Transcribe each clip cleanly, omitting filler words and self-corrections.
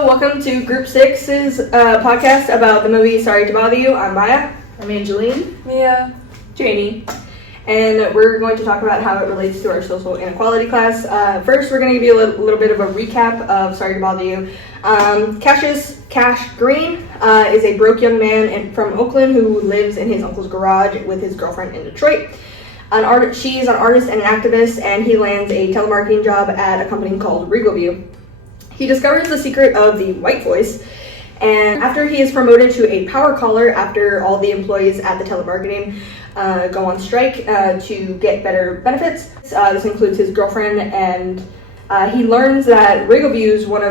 Hello, welcome to Group 6's podcast about the movie Sorry to Bother You. I'm Maya. I'm Angeline. Mia. Janie. And we're going to talk about how it relates to our social inequality class. First, we're going to give you a little bit of a recap of Sorry to Bother You. Cash Green is a broke young man from Oakland who lives in his uncle's garage with his girlfriend in Detroit. She's an artist and an activist, and he lands a telemarketing job at a company called Regalview. He discovers the secret of the white voice, and after he is promoted to a power caller after all the employees at the telemarketing go on strike to get better benefits. This includes his girlfriend, and he learns that Regalview's one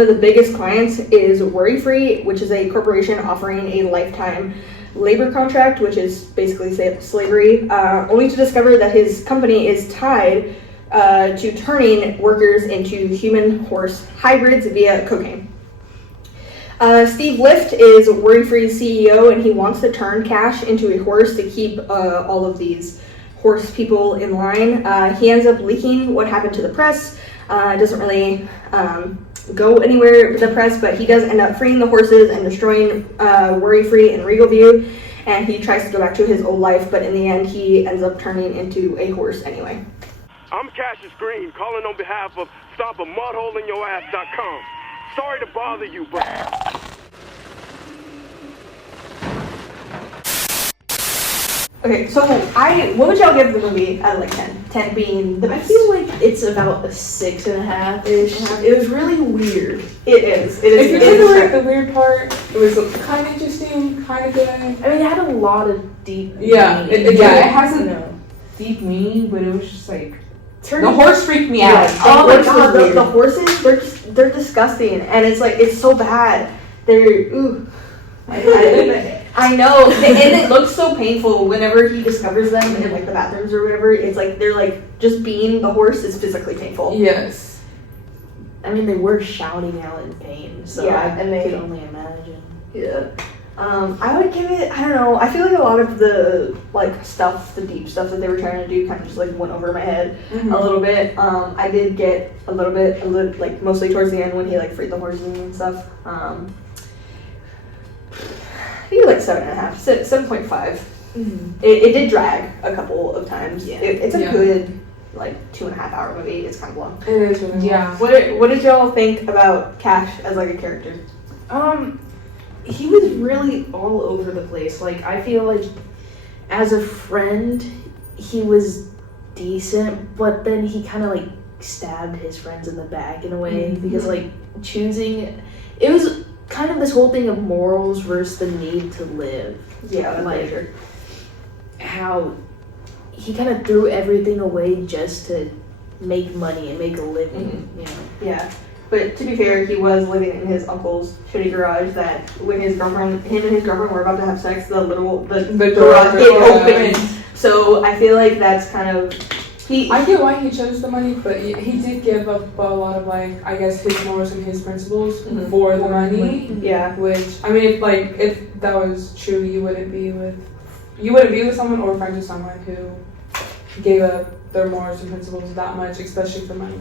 of the biggest clients is Worry-Free, which is a corporation offering a lifetime labor contract, which is basically slavery, only to discover that his company is tied to turning workers into human-horse hybrids via cocaine. Steve Lift is Worry-Free's CEO, and he wants to turn Cash into a horse to keep all of these horse people in line. He ends up leaking what happened to the press. It doesn't really go anywhere with the press, but he does end up freeing the horses and destroying Worry-Free and Regalview, and he tries to go back to his old life, but in the end he ends up turning into a horse anyway. I'm Cassius Green, calling on behalf of StopAMudholeInYourAss.com. Sorry to bother you, but... Okay, so what would y'all give the movie out of like 10? 10 being the best. I feel like it's about a 6.5-ish. It was really weird. It is. If you take away the weird part, it was kind of interesting, kind of good. I mean, it had a lot of deep Yeah, meaning. it has you a know. deep meaning, but it was just like... Turn The horse freaked me out. Oh my god, was the horses, they're disgusting, and it's like, it's so bad. I know, and it looks so painful whenever he discovers them in like the bathrooms or whatever. It's like, they're like, just being the horse is physically painful. Yes. I mean, they were shouting out in pain, so Yeah, I and they- could only imagine. Yeah. I would give it, I don't know, I feel like a lot of the like stuff, the deep stuff that they were trying to do kind of just like went over my head a little bit. I did get a little like mostly towards the end when he like freed the horses and stuff. I think like 7.5, 7.5. Mm-hmm. It did drag a couple of times. Yeah. It's a good like 2.5 hour movie. It's kind of long. It is really Yeah. What did y'all think about Cash as like a character? He was really all over the place. Like, I feel like as a friend, he was decent, but then he kind of like stabbed his friends in the back in a way because like it was kind of this whole thing of morals versus the need to live. Yeah, that's like for sure. how he kind of threw everything away just to make money and make a living, you know. Yeah. But to be fair, he was living in his uncle's shitty garage that when him and his girlfriend were about to have sex, the garage opened. So I feel like that's kind of, I get why he chose the money, but he did give up a lot of like, I guess, his morals and his principles for the money. yeah. Which, I mean, if that was true, you wouldn't be with someone or friends with someone who gave up their morals and principles that much, especially for money.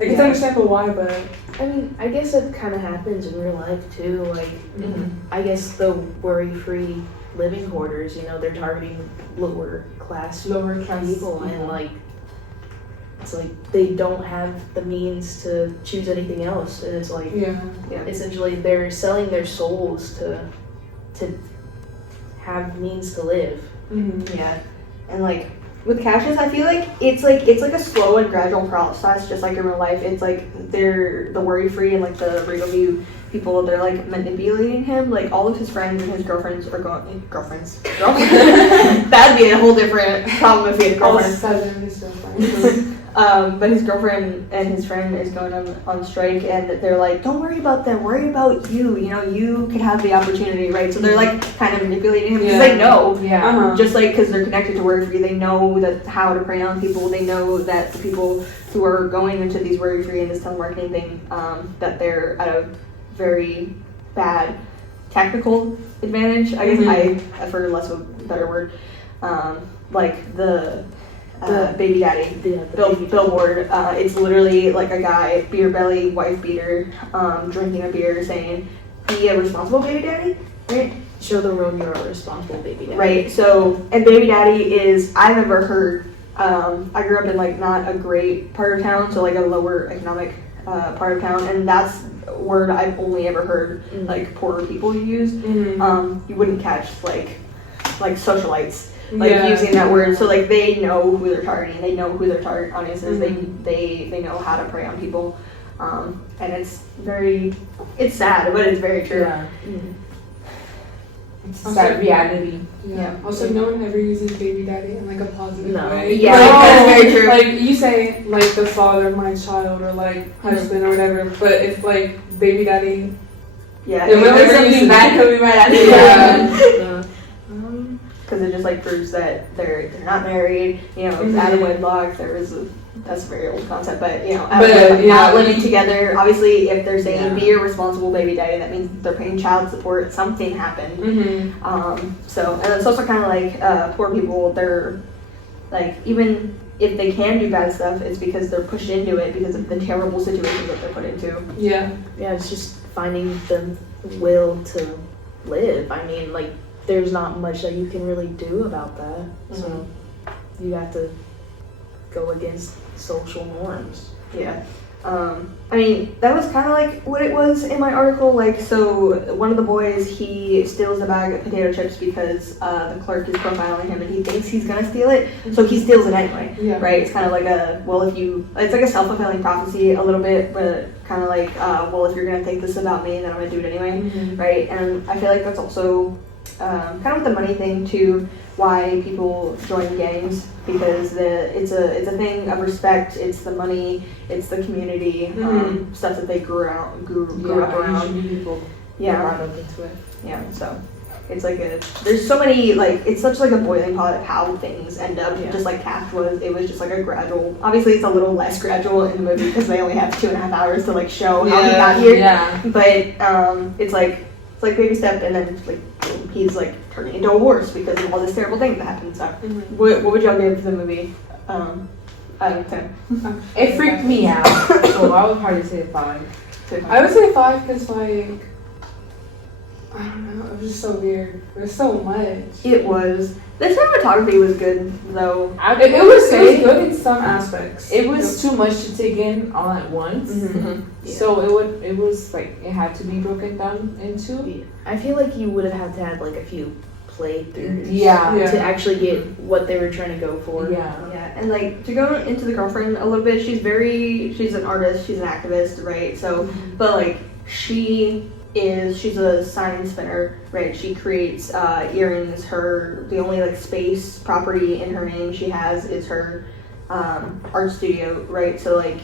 Like, it's understandable why, but... I mean, I guess it kind of happens in real life too. Like, I guess the worry-free living quarters, you know, they're targeting lower class people, and like, it's like they don't have the means to choose anything else, and it's like, essentially they're selling their souls to have means to live. Yeah. And like, with Cassius, I feel like it's like a slow and gradual process, just like in real life. It's like they're the Worry-Free and like the Regalview people, they're like manipulating him. Like all of his friends and his girlfriends are girlfriends. That'd be a whole different problem if he had a girlfriend. But his girlfriend and his friend is going on strike, and they're like, don't worry about them, worry about you. You know, you can have the opportunity, right? So they're like kind of manipulating him because they know. Yeah. Just like because they're connected to Worry-Free, they know that how to prey on people. They know that the people who are going into these Worry-Free and this telemarketing thing, that they're at a very bad technical advantage. I guess for less of a better word, like the Baby Daddy billboard. It's literally like a guy, beer belly, wife beater, drinking a beer, saying, "Be a responsible baby daddy." Right? Show the world you're a responsible baby daddy. Right. So, and baby daddy is, I've never heard. I grew up in like not a great part of town, so like a lower economic part of town, and that's a word I've only ever heard like poorer people use. You wouldn't catch like socialites using that word. So like they know who they're targeting. They know who their target audience is. They know how to prey on people. And it's sad, but it's very true. Yeah. It's that reality. Yeah. Also, no one ever uses baby daddy in like a positive way. Yeah, like, that's very true. Like you say, like the father of my child or like husband or whatever, but if like baby daddy, Yeah. no one When ever something uses bad it. coming right after Yeah. Because it just like proves that they're not married. You know, out of wedlock. That's a very old concept, but you know, not living together. Obviously, if they're saying be a responsible baby daddy, that means they're paying child support. Something happened. So, and it's also kind of like poor people. They're like, even if they can do bad stuff, it's because they're pushed into it because of the terrible situations that they're put into. Yeah. Yeah, it's just finding the will to live. I mean, like, there's not much that you can really do about that. So you have to go against social norms. Yeah. I mean, that was kind of like what it was in my article. Like, so one of the boys, he steals a bag of potato chips because the clerk is profiling him and he thinks he's gonna steal it, so he steals it anyway. Yeah. Right? It's kind of like it's like a self-fulfilling prophecy a little bit, but kind of like, well, if you're gonna think this about me, then I'm gonna do it anyway. Right? And I feel like that's also kind of with the money thing too, why people join gangs, because it's a thing of respect. It's the money, it's the community, stuff that they grew up around. People Yeah, up into it. yeah. So it's like there's so many, like, it's such like a boiling pot of how things end up. Just like Cash was, it was just like a gradual. Obviously, it's a little less gradual in the movie because they only have 2.5 hours to like show how he got here. Yeah. But it's like baby step, and then like boom, he's like turning into a horse because of all this terrible thing that happened. So, what would y'all give the movie? Out of 10. It freaked me out, so I would probably say 5. I would say 5 because like, I don't know, it was just so weird. There's so much. It was. The cinematography was good though. It was good in some aspects. It was too much to take in all at once. So it was like it had to be broken down into. I feel like you would have had to have like a few playthroughs Yeah. to actually get what they were trying to go for. Yeah. Yeah, and like to go into the girlfriend a little bit, she's an artist, she's an activist, right? So, but like she's a sign spinner, right? She creates earrings. The only like space property in her name she has is her art studio, right? So like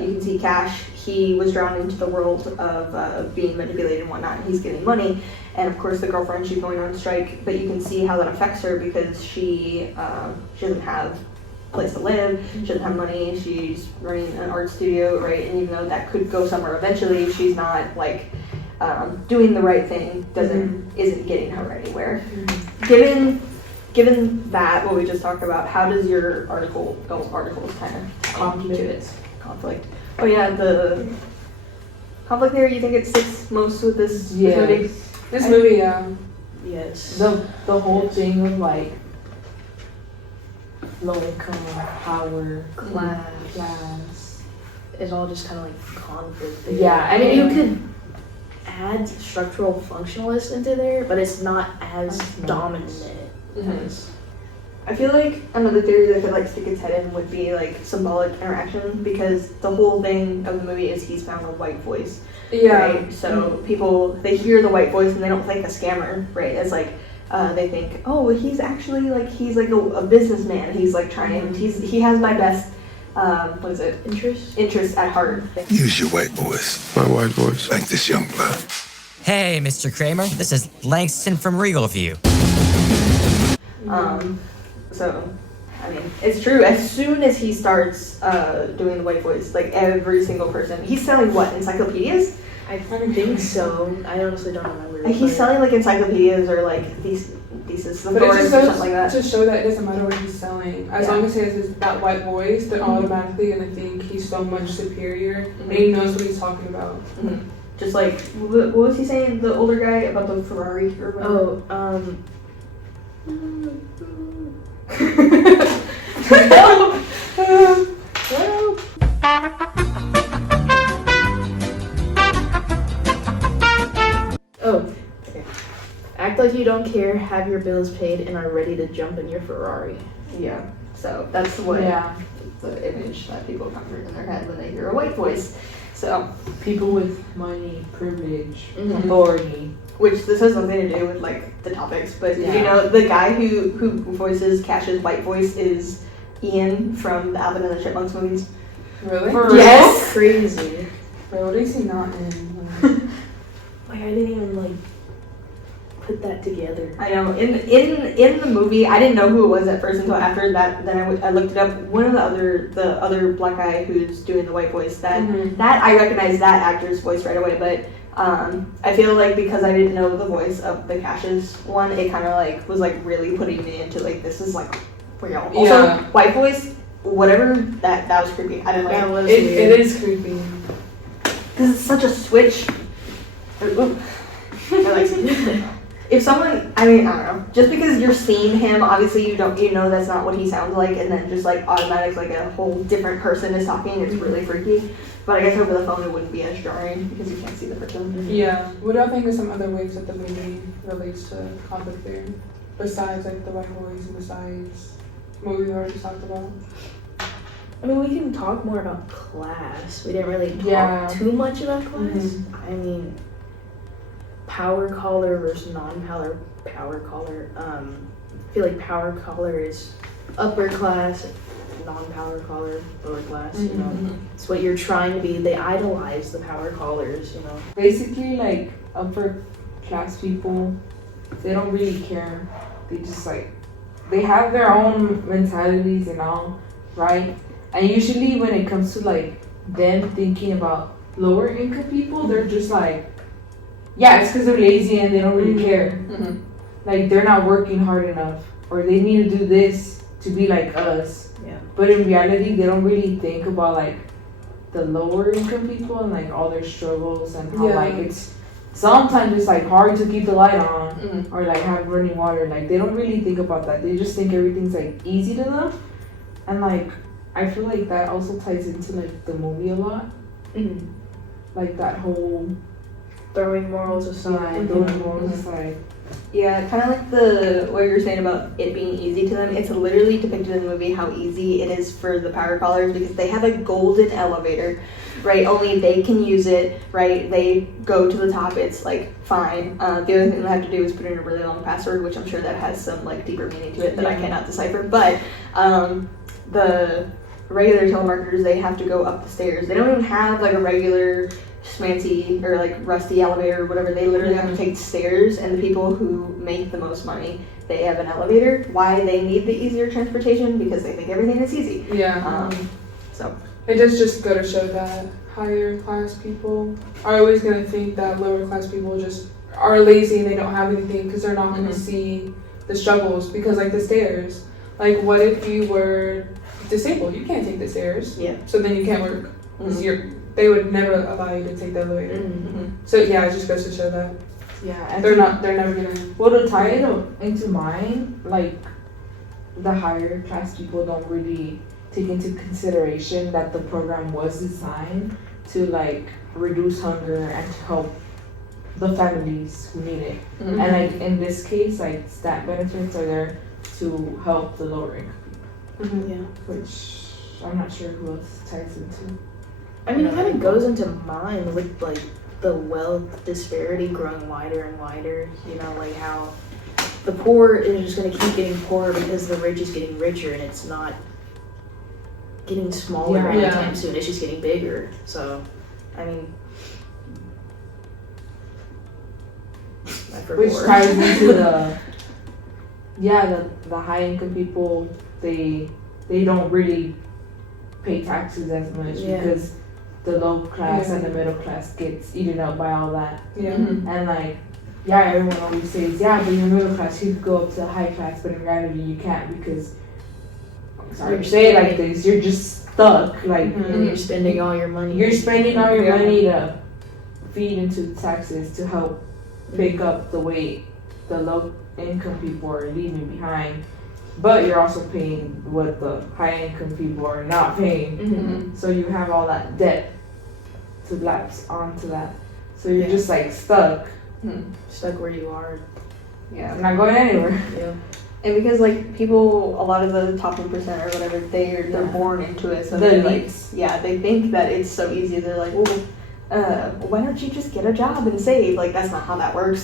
you can see Cash, he was drawn into the world of being manipulated and whatnot, and he's getting money. And of course the girlfriend, she's going on strike, but you can see how that affects her because she doesn't have a place to live, she doesn't have money, she's running an art studio, right? And even though that could go somewhere eventually, she's not like doing the right thing, isn't getting her anywhere. Given that, what we just talked about, how does your articles kind of conflict? Oh yeah, the conflict there, you think it sticks most with this movie? This movie, Yes. The whole thing of like low income, power, class. It's all just kind of like conflict there. Yeah, I mean, you could add structural functionalist into there, but it's not as dominant as. I feel like another theory that could like stick its head in would be like symbolic interaction, because the whole thing of the movie is he's found a white voice. Right? So people, they hear the white voice and they don't think a scammer, right? It's like they think, oh, he's actually like a businessman. He's like trying. He has my best. What is it? Interest at heart. Use your white voice. My white voice. Like this young blood. Hey, Mr. Kramer, this is Langston from Regal View. So, I mean, it's true. As soon as he starts doing the white voice, like every single person, he's selling what, encyclopedias? I think so. I honestly don't remember. Like, he's selling like encyclopedias or like these pieces, the But it Forest just or goes something like that. to show that it doesn't matter what he's selling. As Yeah. long as he has that white voice, they're automatically gonna think he's so much superior and he knows what he's talking about. Just like, what was he saying, the older guy, about the Ferrari or whatever? Okay. Act like you don't care, have your bills paid, and are ready to jump in your Ferrari. Yeah, so that's what Yeah. the image that people come through in their head when they hear a white voice. So, People with money, privilege, Mhm. authority. which this has nothing to do with like the topics, but did you Yeah. know the guy who voices Cash's white voice is Ian from the Alvin and the Chipmunks movies? Really? For Yes. Crazy. Bro, what is he not in? Like, I didn't even, like, put that together. I know. In the movie, I didn't know who it was at first until after that. Then I looked it up. One of the other black guy who's doing the white voice. That I recognized that actor's voice right away. But I feel like because I didn't know the voice of the Cash's one, it kind of like was like really putting me into like this is like real. Also, Yeah. white voice, whatever that was creepy. I didn't like That was It weird. is creepy. because it's such a switch. Or like, if someone, I mean, I don't know, just because you're seeing him, obviously you know that's not what he sounds like, and then just like automatic, like a whole different person is talking, it's really freaky. But I guess over the phone it wouldn't be as jarring because you can't see the person. Yeah. What do I think are some other ways that the movie relates to conflict theory? Besides like the white voice and besides what we've already talked about? I mean, we can talk more about class. We didn't really talk Yeah. too much about class. Mhm. I mean, power collar versus non-power collar. I feel like power collar is upper class, non-power collar, lower class. You know, it's what you're trying to be. They idolize the power collars. You know. Basically, like upper class people, they don't really care. They just like, they have their own mentalities and all, right? And usually when it comes to like them thinking about lower income people, they're just like, yeah, it's because they're lazy and they don't really care. Like they're not working hard enough, or they need to do this to be like us. Yeah. But in reality, they don't really think about like the lower income people and like all their struggles and how Yeah. like it's sometimes it's like hard to keep the light on or like have running water. Like they don't really think about that. They just think everything's like easy to them. And like I feel like that also ties into like the movie a lot. Like that whole Throwing morals aside. throwing morals aside. Yeah, kind of like what you were saying about it being easy to them. It's literally depicted in the movie how easy it is for the power collars because they have a golden elevator, right? Only they can use it, right? They go to the top. It's like fine. The other thing they have to do is put in a really long password, which I'm sure that has some like deeper meaning to it that I cannot decipher. But the regular telemarketers, they have to go up the stairs. They don't even have like a regular schmancy or like rusty elevator or whatever. They literally have to take stairs, and the people who make the most money, they have an elevator. Why they need the easier transportation? Because they think everything is easy. Yeah. So It does just go to show that higher class people are always going to think that lower class people just are lazy and they don't have anything because they're not going to see the struggles. Because like the stairs, like what if you were disabled? You can't take the stairs. Yeah. So then you can't work. 'Cause they would never allow you to take the elevator. So yeah, it just goes to show that Yeah, and they're never gonna. well, to tie it into mine, like the higher class people don't really take into consideration that the program was designed to like reduce hunger and to help the families who need it. And like in this case, like STAT benefits are there to help the lower income people, Yeah. which I'm not sure who else ties into. I mean, it kind of goes into mine with like the wealth disparity growing wider and wider. You know, like how the poor is just going to keep getting poorer because the rich is getting richer, and it's not getting smaller Yeah. anytime soon. It's just getting bigger. So, I mean, Which ties into the high income people, they don't really pay taxes as much Yeah. because the low class and the middle class gets eaten up by all that. Yeah. And like yeah, everyone always says, yeah, but you're middle class, you could go up to high class, but in reality you can't because, sorry to say it like this, you're just stuck. Like, And you're spending all your money. you're spending all your money to feed into taxes to help pick up the weight the low income people are leaving behind. But you're also paying what the high income people are not paying. Mm-hmm. So you have all that debt to lapse onto that. So you're Yeah. just like stuck. Stuck where you are. Yeah. You're not going anywhere. Yeah. And because like people, a lot of the top 1% or whatever, they're Yeah. born into it. So The they're like, elites. yeah, they think that it's so easy. They're like, well, why don't you just get a job and save? Like that's not how that works.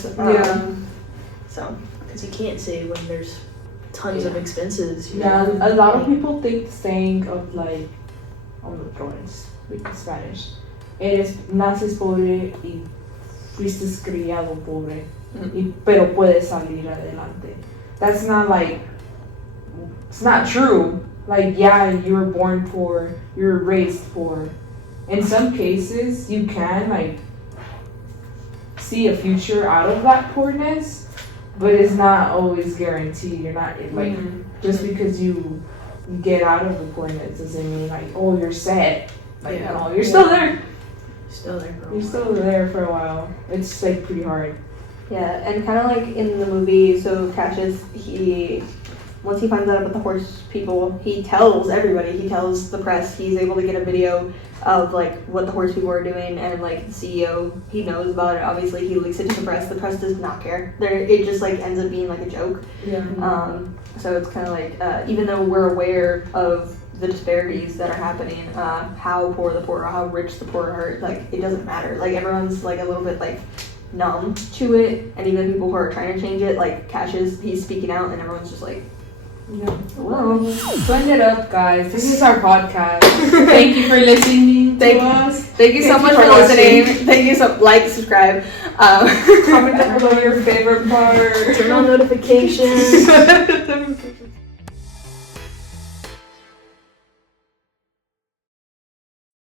So Because you can't save when there's tons of expenses. You Yeah, know? a lot of people think the saying of like, I'm going to speak in Spanish. Eres, naces pobre y fuiste criado pobre, pero puedes salir adelante. That's not like, it's not true. Like, yeah, you were born poor, you were raised poor. In some cases, you can like see a future out of that poorness, but it's not always guaranteed. You're not like just because you get out of the poorness doesn't mean like, oh, you're set. Like, Yeah. no, you're still there. Still there for a You're while. still there for a while. It's like pretty hard. yeah, and kind of like in the movie, so Cassius, once he finds out about the horse people, he tells everybody, he tells the press, he's able to get a video of like what the horse people are doing, and like the CEO, he knows about it, obviously he leaks it to the press does not care. It just like ends up being like a joke. Yeah. So it's kind of like, even though we're aware of the disparities that are happening, how poor the poor are, how rich the poor are, like it doesn't matter. Like everyone's like a little bit like numb to it, and even people who are trying to change it, like Cassius, he's speaking out, and everyone's just like, Yeah. whoa. Send it up, guys. This is our podcast. Thank you for listening to us. Thank you so Thank much you for for listening. watching. Thank you so like, subscribe. Comment down below your favorite part. Turn on notifications.